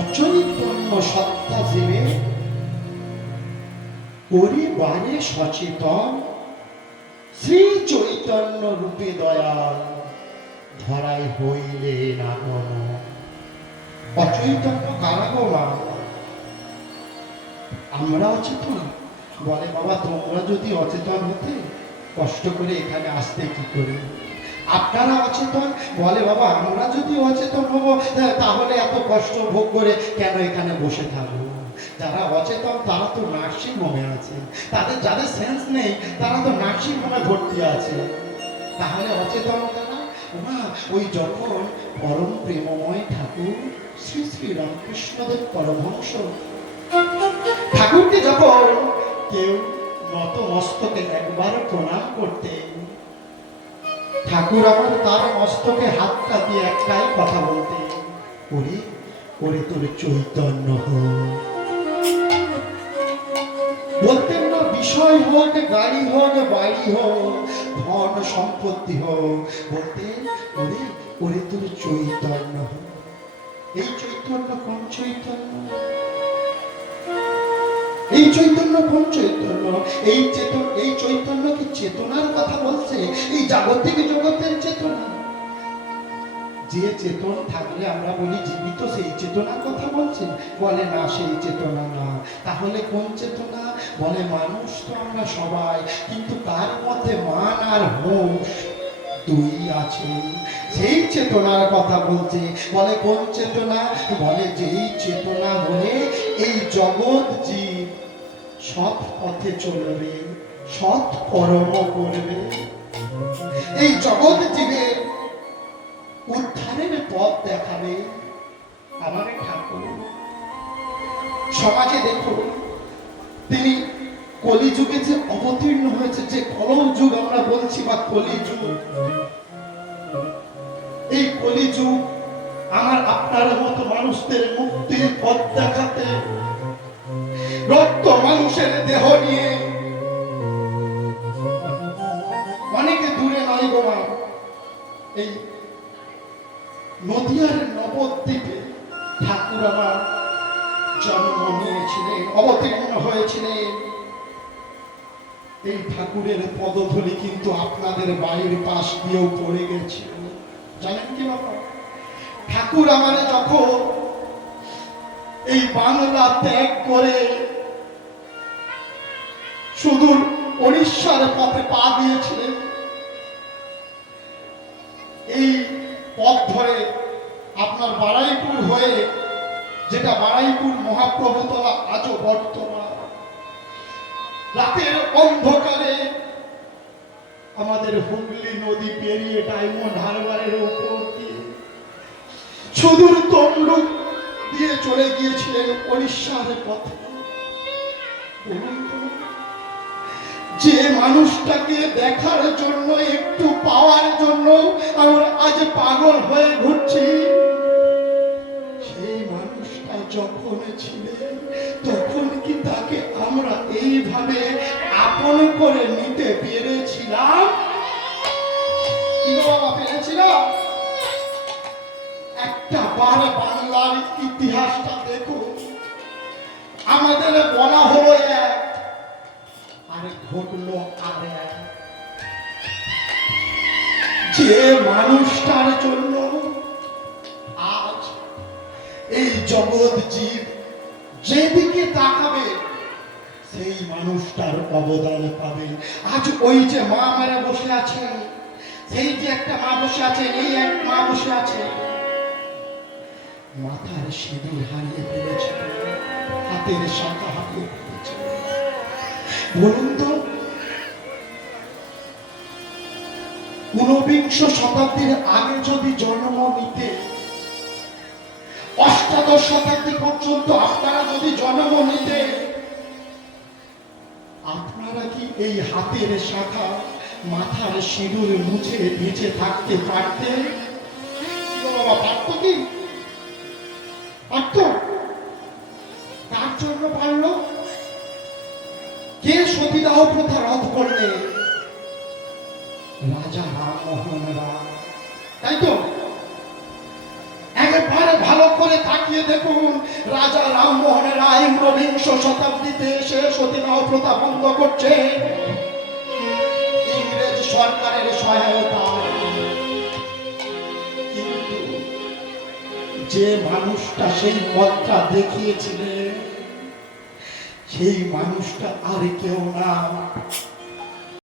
অচৈতন্য সত্তা জীবে পরিবারে সচেতন শ্রী চৈতন্য রূপে দয়াল ধরাই হইলে আগমন। অচৈতন্য কারাগমা আমরা অচেতন। বলে বাবা তোমরা যদি অচেতন হতে কষ্ট করে এখানে আসতে কি করে? আপনারা অচেতন। বলে বাবা আমরা যদি অচেতন হব তাহলে এত কষ্ট ভোগ করে কেন এখানে বসে থাকবো? যারা অচেতন তারা তো নার্সিং হোমে আছে, যাদের সেন্স নেই তারা তো নার্সিং হোমে ভর্তি আছে। তাহলে অচেতন তারা ওরা ওই যখন পরম প্রেমময় ঠাকুর শ্রী শ্রী রামকৃষ্ণদেব পরমহংস ঠাকুরকে যখন কেউ নত মস্তকে একবার প্রণাম করতে, ঠাকুর আমার তার মস্তকে হাতটা দিয়ে একটাই কথা বলতে, ওরে ওরে তোর চৈতন্য হোক। বলতেন না বিষয় হোক, গাড়ি হোক, বাড়ি হোক, ধন সম্পত্তি হোক, বলতেন ওরে ওরে তোর চৈতন্য হোক। এই চৈতন্য কোন চৈতন্য? এই চৈতন্য কোন চৈতন্য? এই চৈতন্য কি চেতনার কথা বলছে? এই জাগতিক জগতের চেতনা? যে চেতন থাকলে আমরা বলি জীবিত, সেই চেতনার কথা বলছে? বলে না, সেই চেতনা না। তাহলে কোন চেতনা? বলে মানুষ তো আমরা সবাই, কিন্তু তার মধ্যে মান আর হোশ দুই আছে। সেই চেতনার কথা বলছে। বলে কোন চেতনা? বলে যেই চেতনা বলে এই জগৎ জীব সৎ পথে চলবে, সৎ কর্ম করবে, এই জগৎ জীবের উদ্ধারের পথ দেখাবে আমার ঠাকুর। সমাজে দেখো তিনি কলিযুগে যে অবতীর্ণ হয়েছে, যে কলযুগ আমরা বলছি বা কলিযুগ, এই কলিযুগ আমার আপনার মতো মানুষদের মুক্তির পথ দেখাতে রক্ত মানুষের দেহ নিয়ে অনেকে দূরে নয় গো মা, এই নদিয়ার নবদ্বীপে ঠাকুর আমার জন্ম নিয়েছিলেন, অবতীর্ণ হয়েছিলেন। এই ঠাকুরের পদধূলি কিন্তু আপনাদের বাড়ির পাশ দিয়েও পড়ে গেছিল। জানেন কি বাবা? ঠাকুর আমার যখন এই বাংলা ত্যাগ করে সুদূর উড়িষ্যার পথে পা দিয়েছিলেন, এই পথ ধরে আপনার বারাইপুর হয়ে, যেটা বারাইপুর মহাপ্রভুতলা আজও বর্তমান, রাতের অন্ধকারে আমাদের হুগলি নদী পেরিয়ে ডায়মন্ড হারবারের উপর দিয়ে সুদূর তমলুক দিয়ে চলে গিয়েছিলেন উড়িষ্যার পথে। যে মানুষটাকে দেখার জন্য, একটু পাওয়ার জন্য আমরা আজ পাগল হয়ে ঘুরছি, সেই মানুষটা যখন ছিলেন তখন কি তাকে আমরা এইভাবে আপন করে নিতে পেরেছিলাম? কি বাবা পেরেছিলাম? একটা বার বাংলার ইতিহাসটা দেখুন। আমাদের বলা হলো এক, আর ঘটলো আর এক। যে মানুষটার জন্য আজ এই জগৎ জীব যেদিকে তাকাবে সেই মানুষটার অবদান পাবে। আজ ওই যে মা মারা বসে আছে, সেই যে একটা মা বসে আছে, এই এক মা বসে আছে, মাথার সিঁদুর হারিয়ে ফেলেছে, হাতের শাখা হারিয়ে ফেলেছে। বলুন তো, ঊনবিংশ শতাব্দীর আগে যদি জন্ম নিতে, অষ্টাদশ শতাব্দী পর্যন্ত আপনারা যদি জন্ম নিতে, আপনারা কি এই হাতের শাখা, মাথার সিঁদুর মুছে ভিজে থাকতে পারতেন? বাবা পারত কি? পারত? তার জন্য পারল। কে সতীদাহ প্রথা রদ করলে? রাজা রামমোহন রায়, তাই তো? একবার ভালো করে তাকিয়ে দেখুন, রাজা রামমোহন রায় ঊনবিংশ শতাব্দীতে এসে সতীদাহ প্রথা বন্ধ করছে ইংরেজ সরকারের সহায়তা। কিন্তু যে মানুষটা সেই পথটা দেখিয়েছিলেন সেই মানুষটা আর কেউ না,